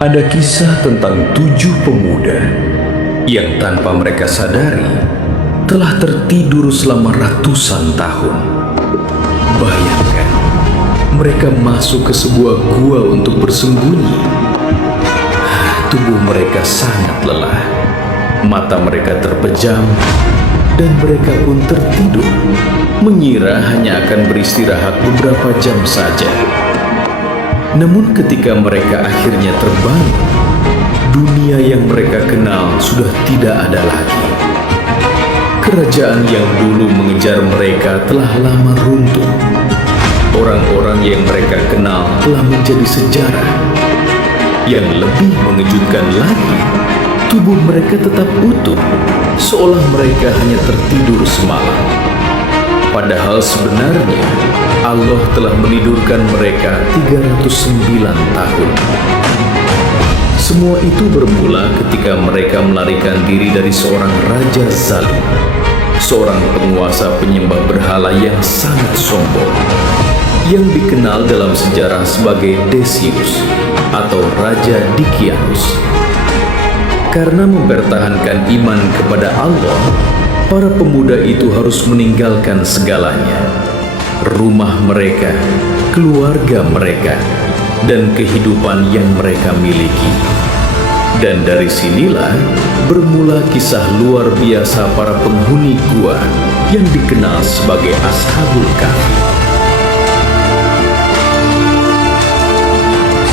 Ada kisah tentang 7 pemuda yang tanpa mereka sadari telah tertidur selama ratusan tahun. Bayangkan, mereka masuk ke sebuah gua untuk bersembunyi. Tubuh mereka sangat lelah, mata mereka terpejam, dan mereka pun tertidur, mengira hanya akan beristirahat beberapa jam saja. Namun ketika mereka akhirnya terbangun, dunia yang mereka kenal sudah tidak ada lagi. Kerajaan yang dulu mengejar mereka telah lama runtuh. Orang-orang yang mereka kenal telah menjadi sejarah. Yang lebih mengejutkan lagi, tubuh mereka tetap utuh, seolah mereka hanya tertidur semalam. Padahal sebenarnya Allah telah menidurkan mereka 309 tahun. Semua itu bermula ketika mereka melarikan diri dari seorang raja zalim, seorang penguasa penyembah berhala yang sangat sombong, yang dikenal dalam sejarah sebagai Decius atau Raja Dikianus. Karena mempertahankan iman kepada Allah, para pemuda itu harus meninggalkan segalanya. Rumah mereka, keluarga mereka, dan kehidupan yang mereka miliki. Dan dari sinilah bermula kisah luar biasa para penghuni gua yang dikenal sebagai Ashabul Kahfi.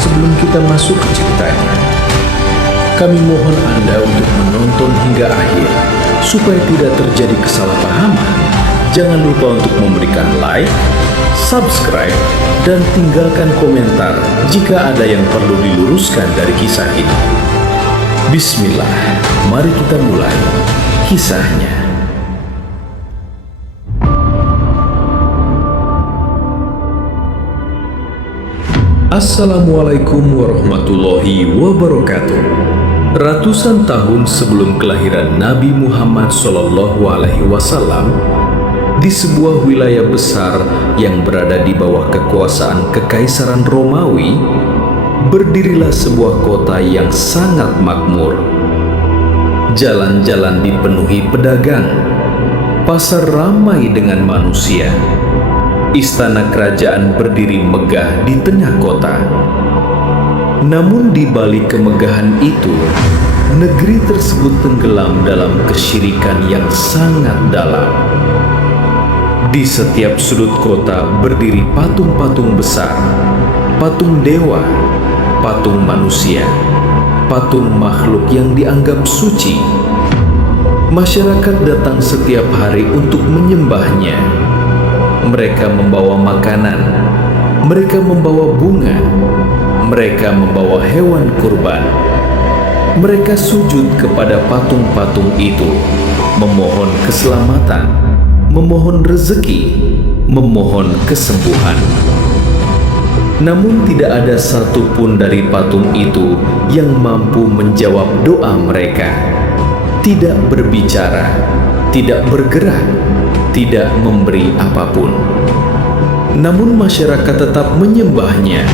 Sebelum kita masuk ke ceritanya, kami mohon Anda untuk menonton hingga akhir supaya tidak terjadi kesalahpahaman. Jangan lupa untuk memberikan like, subscribe, dan tinggalkan komentar jika ada yang perlu diluruskan dari kisah ini. Bismillah, mari kita mulai kisahnya. Assalamualaikum warahmatullahi wabarakatuh. Ratusan tahun sebelum kelahiran Nabi Muhammad SAW, di sebuah wilayah besar yang berada di bawah kekuasaan Kekaisaran Romawi, berdirilah sebuah kota yang sangat makmur. Jalan-jalan dipenuhi pedagang, pasar ramai dengan manusia. Istana kerajaan berdiri megah di tengah kota. Namun di balik kemegahan itu, negeri tersebut tenggelam dalam kesyirikan yang sangat dalam. Di setiap sudut kota berdiri patung-patung besar, patung dewa, patung manusia, patung makhluk yang dianggap suci. Masyarakat datang setiap hari untuk menyembahnya. Mereka membawa makanan, mereka membawa bunga, mereka membawa hewan kurban. Mereka sujud kepada patung-patung itu, memohon keselamatan, memohon rezeki, memohon kesembuhan. Namun tidak ada satupun dari patung itu yang mampu menjawab doa mereka. Tidak berbicara, tidak bergerak, tidak memberi apapun. Namun masyarakat tetap menyembahnya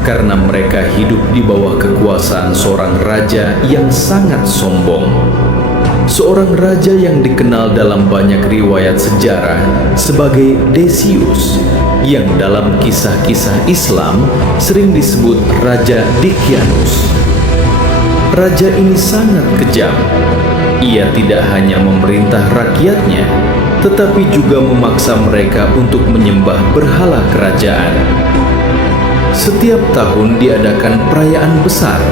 karena mereka hidup di bawah kekuasaan seorang raja yang sangat sombong. Seorang raja yang dikenal dalam banyak riwayat sejarah sebagai Decius, yang dalam kisah-kisah Islam sering disebut Raja Dikianus. Raja ini sangat kejam. Ia tidak hanya memerintah rakyatnya, tetapi juga memaksa mereka untuk menyembah berhala kerajaan. Setiap tahun diadakan perayaan besar.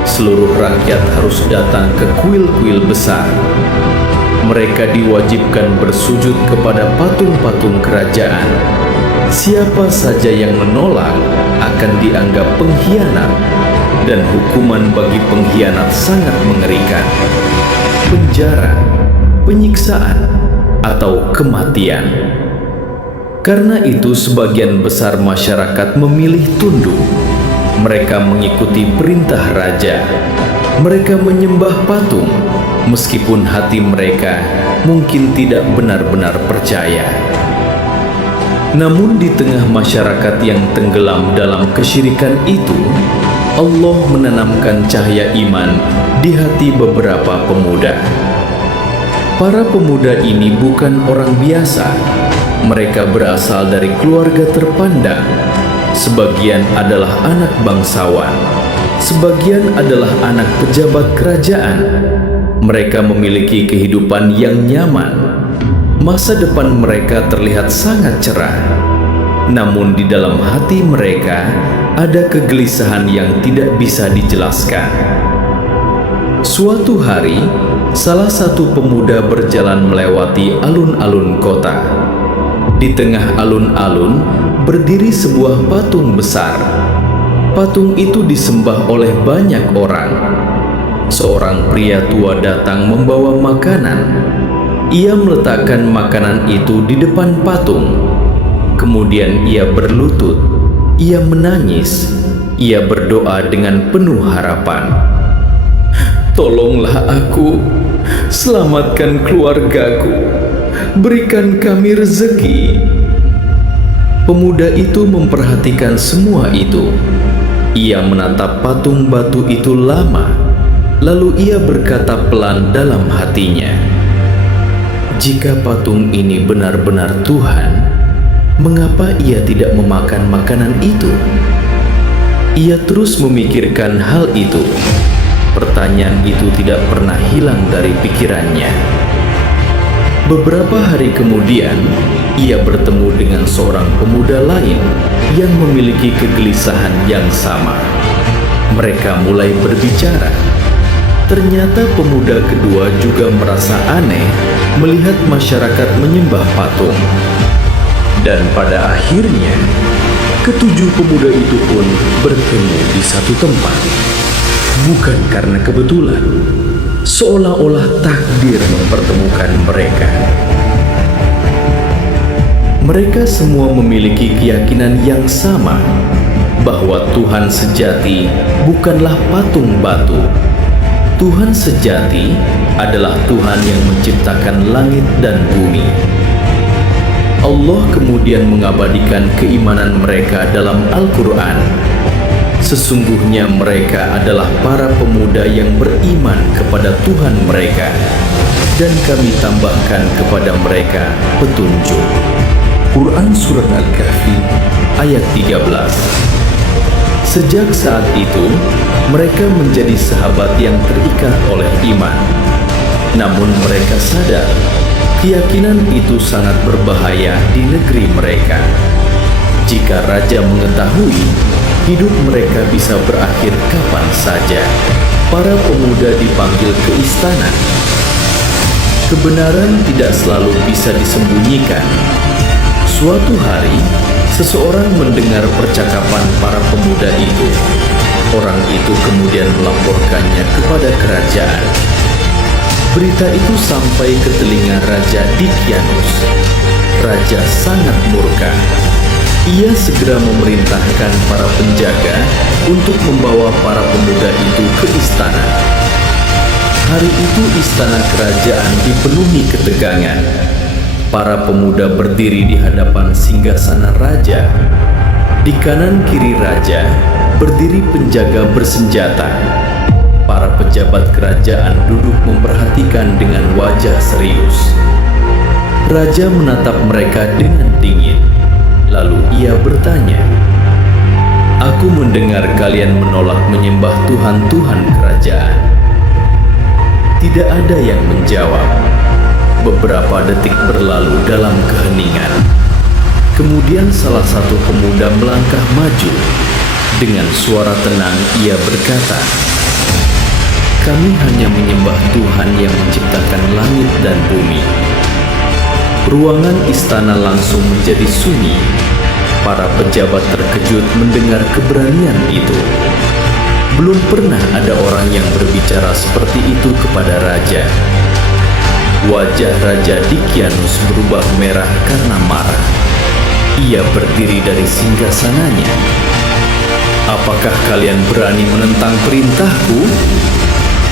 Seluruh rakyat harus datang ke kuil-kuil besar. Mereka diwajibkan bersujud kepada patung-patung kerajaan. Siapa saja yang menolak akan dianggap pengkhianat, dan hukuman bagi pengkhianat sangat mengerikan: penjara, penyiksaan, atau kematian. Karena itu sebagian besar masyarakat memilih tunduk. Mereka mengikuti perintah raja. Mereka menyembah patung, meskipun hati mereka mungkin tidak benar-benar percaya. Namun di tengah masyarakat yang tenggelam dalam kesyirikan itu, Allah menanamkan cahaya iman di hati beberapa pemuda. Para pemuda ini bukan orang biasa. Mereka berasal dari keluarga terpandang. Sebagian adalah anak bangsawan, sebagian adalah anak pejabat kerajaan. Mereka memiliki kehidupan yang nyaman. Masa depan mereka terlihat sangat cerah. Namun di dalam hati mereka ada kegelisahan yang tidak bisa dijelaskan. Suatu hari, salah satu pemuda berjalan melewati alun-alun kota. Di tengah alun-alun berdiri sebuah patung besar. Patung itu disembah oleh banyak orang. Seorang pria tua datang membawa makanan. Ia meletakkan makanan itu di depan patung. Kemudian ia berlutut. Ia menangis. Ia berdoa dengan penuh harapan. "Tolonglah aku, selamatkan keluargaku, berikan kami rezeki." Pemuda itu memperhatikan semua itu. Ia menatap patung batu itu lama, lalu ia berkata pelan dalam hatinya, "Jika patung ini benar-benar Tuhan, mengapa ia tidak memakan makanan itu?" Ia terus memikirkan hal itu. Pertanyaan itu tidak pernah hilang dari pikirannya. Beberapa hari kemudian, ia bertemu dengan seorang pemuda lain yang memiliki kegelisahan yang sama. Mereka mulai berbicara. Ternyata pemuda kedua juga merasa aneh melihat masyarakat menyembah patung. Dan pada akhirnya, ketujuh pemuda itu pun bertemu di satu tempat. Bukan karena kebetulan, seolah-olah takdir mempertemukan mereka. Mereka semua memiliki keyakinan yang sama bahwa Tuhan sejati bukanlah patung batu. Tuhan sejati adalah Tuhan yang menciptakan langit dan bumi. Allah kemudian mengabadikan keimanan mereka dalam Al-Quran. Sesungguhnya mereka adalah para pemuda yang beriman kepada Tuhan mereka, dan kami tambahkan kepada mereka petunjuk. Quran Surat Al-Kahfi ayat 13. Sejak saat itu, mereka menjadi sahabat yang terikat oleh iman. Namun mereka sadar, keyakinan itu sangat berbahaya di negeri mereka. Jika raja mengetahui, hidup mereka bisa berakhir kapan saja. Para pemuda dipanggil ke istana. Kebenaran tidak selalu bisa disembunyikan. Suatu hari, seseorang mendengar percakapan para pemuda itu. Orang itu kemudian melaporkannya kepada kerajaan. Berita itu sampai ke telinga Raja Dicyanus. Raja sangat murka. Ia segera memerintahkan para penjaga untuk membawa para pemuda itu ke istana. Hari itu istana kerajaan dipenuhi ketegangan. Para pemuda berdiri di hadapan singgasana raja. Di kanan kiri raja berdiri penjaga bersenjata. Para pejabat kerajaan duduk memperhatikan dengan wajah serius. Raja menatap mereka dengan dingin. Lalu ia bertanya, "Aku mendengar kalian menolak menyembah Tuhan-Tuhan kerajaan." Tidak ada yang menjawab. Beberapa detik berlalu dalam keheningan. Kemudian salah satu pemuda melangkah maju. Dengan suara tenang ia berkata, "Kami hanya menyembah Tuhan yang menciptakan langit dan bumi." Ruangan istana langsung menjadi sunyi. Para pejabat terkejut mendengar keberanian itu. Belum pernah ada orang yang berbicara seperti itu kepada raja. Wajah Raja Dicyanus berubah merah karena marah. Ia berdiri dari singgasananya. "Apakah kalian berani menentang perintahku?"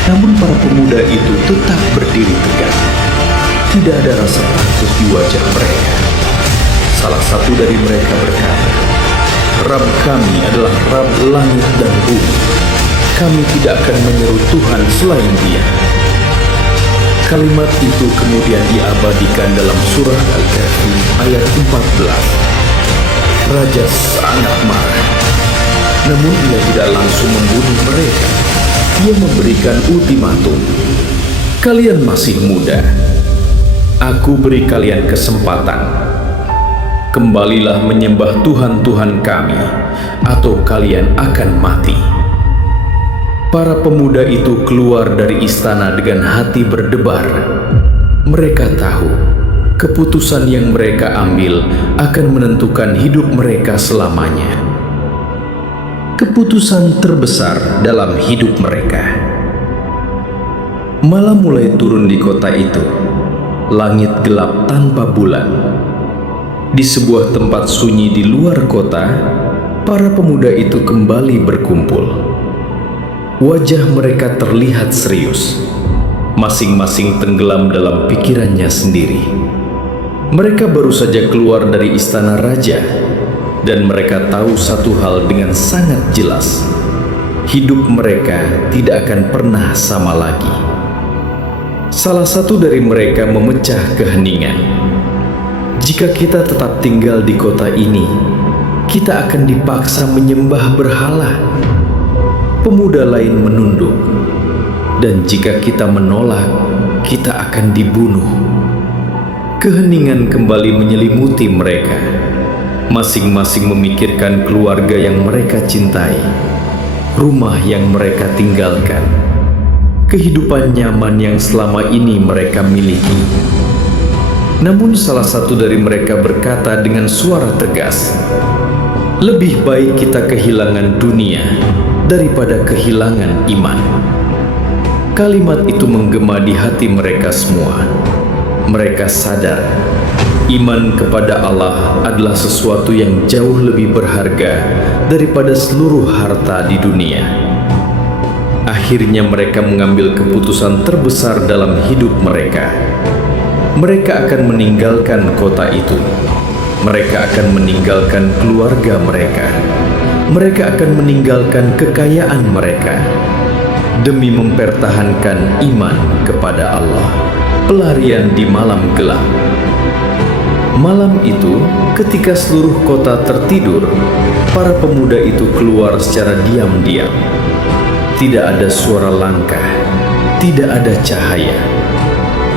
Namun para pemuda itu tetap berdiri tegak. Tidak ada rasa takut di wajah mereka. Salah satu dari mereka berkata, "Rabb kami adalah Rabb langit dan bumi. Kami tidak akan menyeru Tuhan selain Dia. Kalimat itu kemudian diabadikan dalam surah Al-Kahfi ayat 14. Raja sangat marah. Namun ia tidak langsung membunuh mereka. Ia memberikan ultimatum. Kalian masih muda. Aku beri kalian kesempatan. Kembalilah menyembah Tuhan-Tuhan kami, atau kalian akan mati. Para pemuda itu keluar dari istana dengan hati berdebar. Mereka tahu keputusan yang mereka ambil akan menentukan hidup mereka selamanya. Keputusan terbesar dalam hidup mereka. Malam mulai turun di kota itu. Langit gelap tanpa bulan. Di sebuah tempat sunyi di luar kota, para pemuda itu kembali berkumpul. Wajah mereka terlihat serius. Masing-masing tenggelam dalam pikirannya sendiri. Mereka baru saja keluar dari istana raja, dan mereka tahu satu hal dengan sangat jelas. Hidup mereka tidak akan pernah sama lagi. Salah satu dari mereka memecah keheningan. Jika kita tetap tinggal di kota ini, kita akan dipaksa menyembah berhala. Pemuda lain menunduk, dan jika kita menolak, kita akan dibunuh. Keheningan kembali menyelimuti mereka. Masing-masing memikirkan keluarga yang mereka cintai, rumah yang mereka tinggalkan, kehidupan nyaman yang selama ini mereka miliki. Namun salah satu dari mereka berkata dengan suara tegas, "Lebih baik kita kehilangan dunia daripada kehilangan iman." Kalimat itu menggema di hati mereka semua. Mereka sadar iman kepada Allah adalah sesuatu yang jauh lebih berharga daripada seluruh harta di dunia. Akhirnya mereka mengambil keputusan terbesar dalam hidup mereka. Mereka akan meninggalkan kota itu. Mereka akan meninggalkan keluarga mereka. Mereka akan meninggalkan kekayaan mereka demi mempertahankan iman kepada Allah. Pelarian di malam gelap. Malam itu, ketika seluruh kota tertidur, para pemuda itu keluar secara diam-diam. Tidak ada suara langkah, tidak ada cahaya.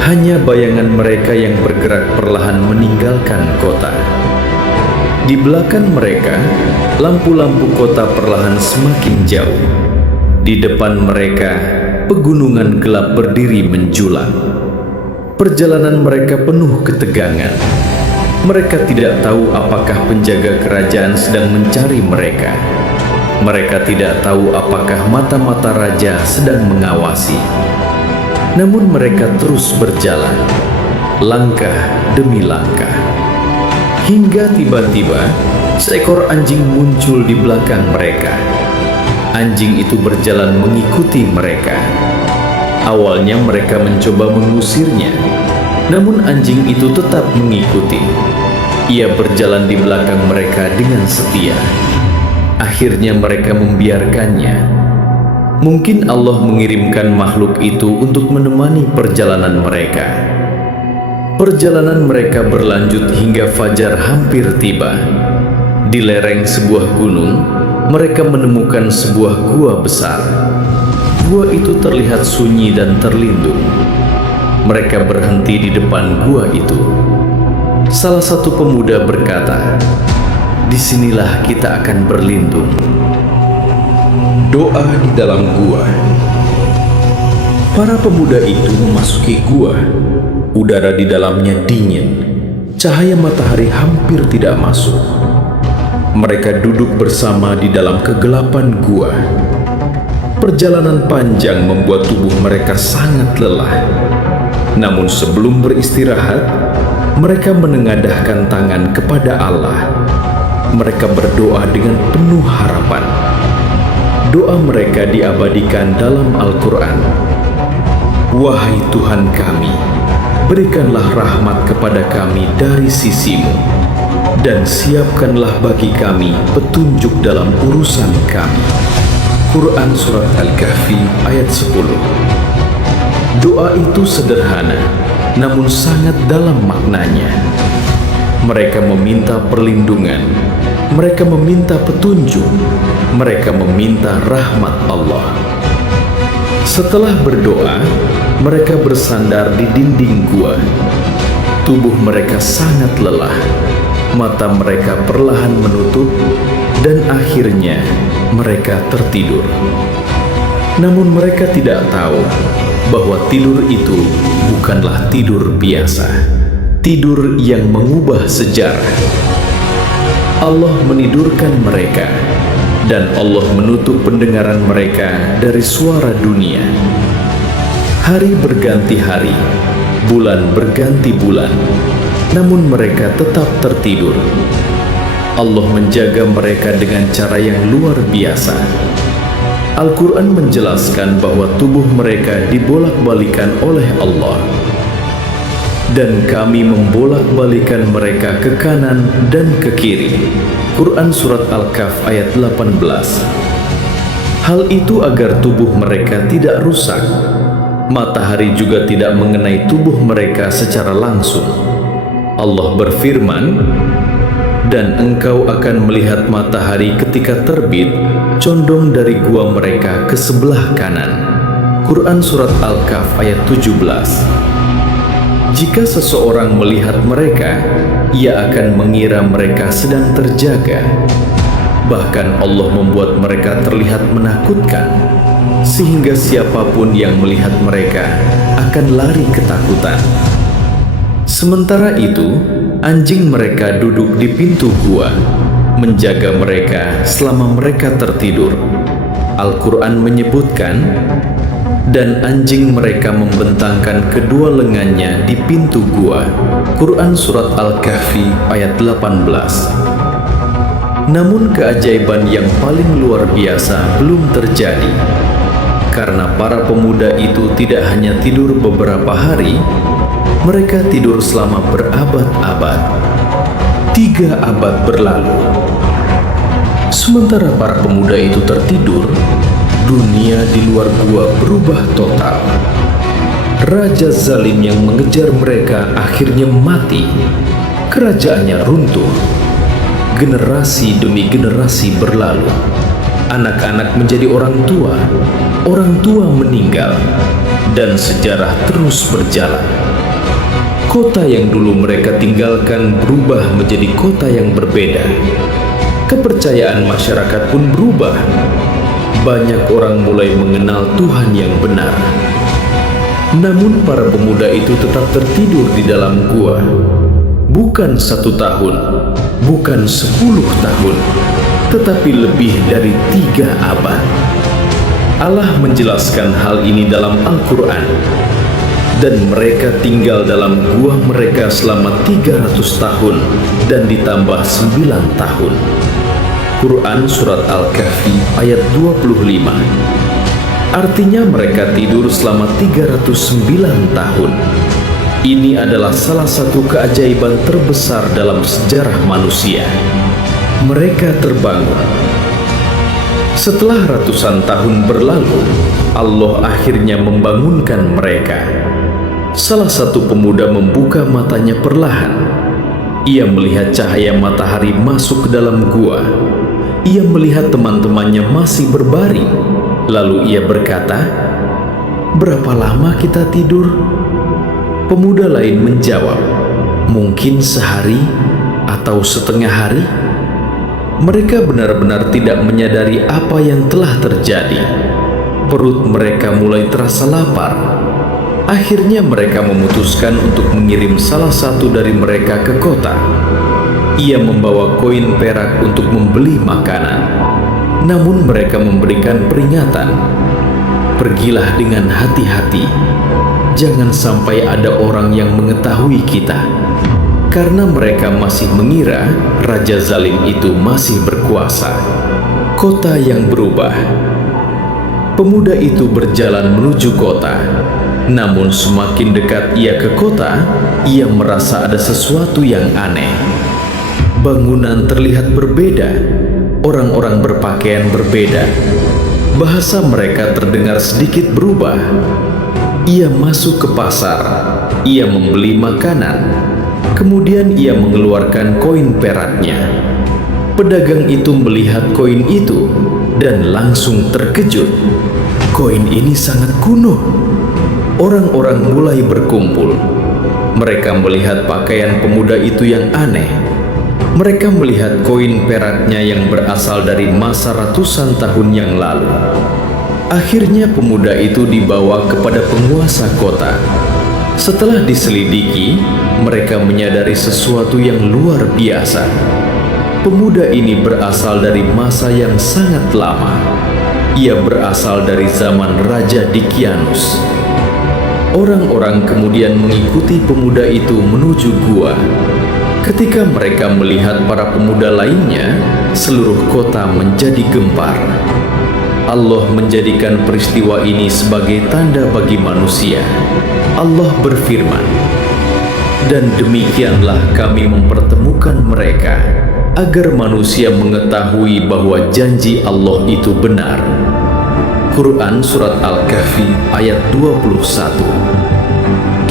Hanya bayangan mereka yang bergerak perlahan meninggalkan kota. Di belakang mereka, lampu-lampu kota perlahan semakin jauh. Di depan mereka, pegunungan gelap berdiri menjulang. Perjalanan mereka penuh ketegangan. Mereka tidak tahu apakah penjaga kerajaan sedang mencari mereka. Mereka tidak tahu apakah mata-mata raja sedang mengawasi. Namun mereka terus berjalan, langkah demi langkah. Hingga tiba-tiba, seekor anjing muncul di belakang mereka. Anjing itu berjalan mengikuti mereka. Awalnya mereka mencoba mengusirnya, namun anjing itu tetap mengikuti. Ia berjalan di belakang mereka dengan setia. Akhirnya mereka membiarkannya. Mungkin Allah mengirimkan makhluk itu untuk menemani perjalanan mereka. Perjalanan mereka berlanjut hingga fajar hampir tiba. Di lereng sebuah gunung, mereka menemukan sebuah gua besar. Gua itu terlihat sunyi dan terlindung. Mereka berhenti di depan gua itu. Salah satu pemuda berkata, "Disinilah kita akan berlindung." Doa di dalam gua. Para pemuda itu memasuki gua. Udara di dalamnya dingin. Cahaya matahari hampir tidak masuk. Mereka duduk bersama di dalam kegelapan gua. Perjalanan panjang membuat tubuh mereka sangat lelah. Namun sebelum beristirahat, mereka menengadahkan tangan kepada Allah. Mereka berdoa dengan penuh harapan. Doa mereka diabadikan dalam Al-Quran. "Wahai Tuhan kami, berikanlah rahmat kepada kami dari sisi-Mu. dan siapkanlah bagi kami petunjuk dalam urusan kami. Quran Surat Al-Kahfi ayat 10. Doa itu sederhana, namun sangat dalam maknanya. Mereka meminta perlindungan, mereka meminta petunjuk, mereka meminta rahmat Allah. Setelah berdoa, mereka bersandar di dinding gua. Tubuh mereka sangat lelah, mata mereka perlahan menutup, dan akhirnya mereka tertidur. Namun mereka tidak tahu bahwa tidur itu bukanlah tidur biasa, tidur yang mengubah sejarah. Allah menidurkan mereka, dan Allah menutup pendengaran mereka dari suara dunia. Hari berganti hari, bulan berganti bulan, namun mereka tetap tertidur. Allah menjaga mereka dengan cara yang luar biasa. Al-Quran menjelaskan bahwa tubuh mereka dibolak-balikan oleh Allah, dan kami membolak-balikan mereka ke kanan dan ke kiri. Quran Surat Al-Kahf ayat 18. Hal itu agar tubuh mereka tidak rusak. Matahari juga tidak mengenai tubuh mereka secara langsung. Allah berfirman, dan engkau akan melihat matahari ketika terbit condong dari gua mereka ke sebelah kanan. Quran Surat Al-Kahf ayat 17. Jika seseorang melihat mereka, ia akan mengira mereka sedang terjaga. Bahkan Allah membuat mereka terlihat menakutkan, sehingga siapapun yang melihat mereka akan lari ketakutan. Sementara itu, anjing mereka duduk di pintu gua, menjaga mereka selama mereka tertidur. Al-Quran menyebutkan, dan anjing mereka membentangkan kedua lengannya di pintu gua. Quran Surat Al-Kahfi ayat 18. Namun keajaiban yang paling luar biasa belum terjadi, karena para pemuda itu tidak hanya tidur beberapa hari, mereka tidur selama berabad-abad. 3 abad berlalu. Sementara para pemuda itu tertidur, dunia di luar gua berubah total. Raja zalim yang mengejar mereka akhirnya mati. Kerajaannya runtuh. Generasi demi generasi berlalu. Anak-anak menjadi orang tua meninggal, dan sejarah terus berjalan. Kota yang dulu mereka tinggalkan berubah menjadi kota yang berbeda. Kepercayaan masyarakat pun berubah. Banyak orang mulai mengenal Tuhan yang benar. Namun para pemuda itu tetap tertidur di dalam gua. Bukan 1 tahun, bukan 10 tahun, tetapi lebih dari 3 abad. Allah menjelaskan hal ini dalam Al-Quran. Dan mereka tinggal dalam gua mereka selama 300 tahun dan ditambah 9 tahun. Quran Surat Al-Kahfi ayat 25. Artinya mereka tidur selama 309 tahun. Ini adalah salah satu keajaiban terbesar dalam sejarah manusia. Mereka terbangun. Setelah ratusan tahun berlalu, Allah akhirnya membangunkan mereka. Salah satu pemuda membuka matanya perlahan. Ia melihat cahaya matahari masuk ke dalam gua. Ia melihat teman-temannya masih berbaring. Lalu ia berkata, "Berapa lama kita tidur?" Pemuda lain menjawab, "Mungkin sehari atau setengah hari." Mereka benar-benar tidak menyadari apa yang telah terjadi. Perut mereka mulai terasa lapar. Akhirnya mereka memutuskan untuk mengirim salah satu dari mereka ke kota. Ia membawa koin perak untuk membeli makanan. Namun mereka memberikan peringatan, "Pergilah dengan hati-hati. Jangan sampai ada orang yang mengetahui kita." Karena mereka masih mengira Raja Zalim itu masih berkuasa. Kota yang berubah. Pemuda itu berjalan menuju kota. Namun semakin dekat ia ke kota, ia merasa ada sesuatu yang aneh. Bangunan terlihat berbeda, orang-orang berpakaian berbeda, bahasa mereka terdengar sedikit berubah. Ia masuk ke pasar, ia membeli makanan, kemudian ia mengeluarkan koin peraknya. Pedagang itu melihat koin itu dan langsung terkejut. Koin ini sangat kuno. Orang-orang mulai berkumpul. Mereka melihat pakaian pemuda itu yang aneh. Mereka melihat koin peraknya yang berasal dari masa ratusan tahun yang lalu. Akhirnya pemuda itu dibawa kepada penguasa kota. Setelah diselidiki, mereka menyadari sesuatu yang luar biasa. Pemuda ini berasal dari masa yang sangat lama. Ia berasal dari zaman Raja Dikianus. Orang-orang kemudian mengikuti pemuda itu menuju gua. Ketika mereka melihat para pemuda lainnya, seluruh kota menjadi gempar. Allah menjadikan peristiwa ini sebagai tanda bagi manusia. Allah berfirman, "Dan demikianlah kami mempertemukan mereka, agar manusia mengetahui bahwa janji Allah itu benar." Quran Surat Al-Kahfi ayat 21.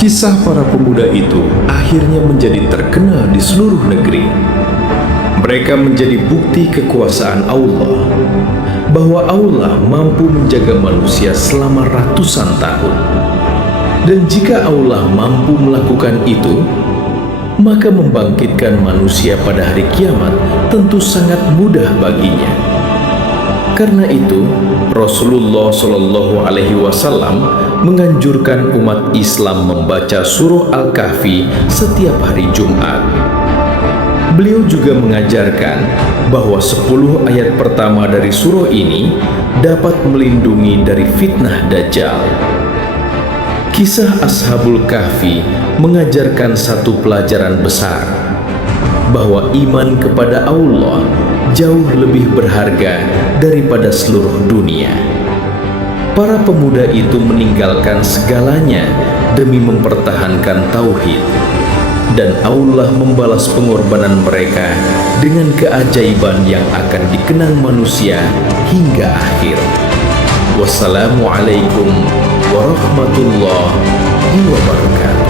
Kisah para pemuda itu akhirnya menjadi terkenal di seluruh negeri. Mereka menjadi bukti kekuasaan Allah, bahwa Allah mampu menjaga manusia selama ratusan tahun. Dan jika Allah mampu melakukan itu, maka membangkitkan manusia pada hari kiamat tentu sangat mudah baginya. Karena itu, Rasulullah Shallallahu Alaihi Wasallam menganjurkan umat Islam membaca surah Al-Kahfi setiap hari Jumat. Beliau juga mengajarkan bahwa 10 ayat pertama dari surah ini dapat melindungi dari fitnah Dajjal. Kisah Ashabul Kahfi mengajarkan satu pelajaran besar, bahwa iman kepada Allah jauh lebih berharga daripada seluruh dunia. Para pemuda itu meninggalkan segalanya demi mempertahankan tauhid, dan Allah membalas pengorbanan mereka dengan keajaiban yang akan dikenang manusia hingga akhir. Wassalamualaikum warahmatullahi wabarakatuh.